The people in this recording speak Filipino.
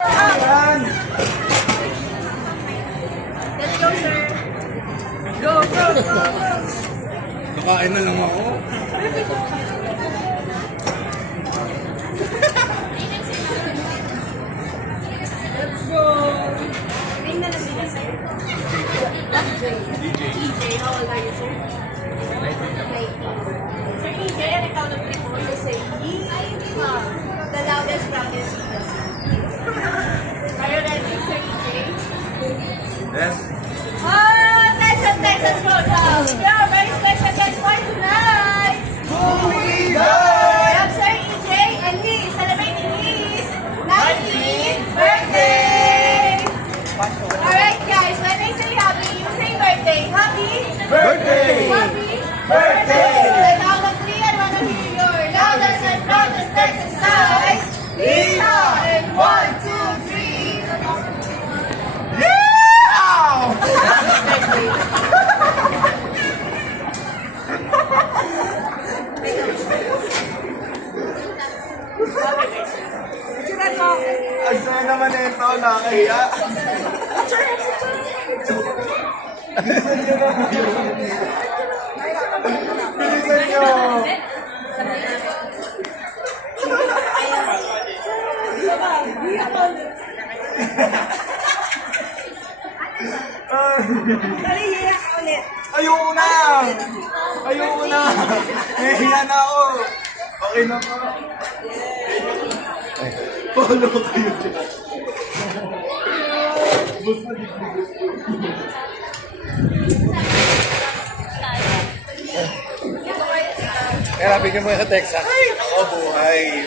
Let's go, sir. Go, go, go. Nakain na lang ako. Let's go. Name na lang nila, sir. EJ. How old are you, sir? 19. Sir EJ, ano ikaw nag-play mo? You say, the loudest practice. Are you ready, sir EJ? Yes. Texas, Texas Roadhouse. We are very special guest for tonight. We have Sir EJ and he is celebrating his 19th birthday. Alright guys, when I say happy, you say birthday. Happy? Birthday! Happy? Birthday! The count of three, I wanna hear your loudest and proudest Texas size. Lila! And 1, 2, 3. Ang saya naman ito, nakahiya. Bilisan nyo! Nalihiya ka ulit. Ayoko na! Ayoko na! Nahihiya na ako! Okay na po. Follow kayo dyan. Bus na dito. Kaya bigyan mo yung sa Texas. Ako buhay.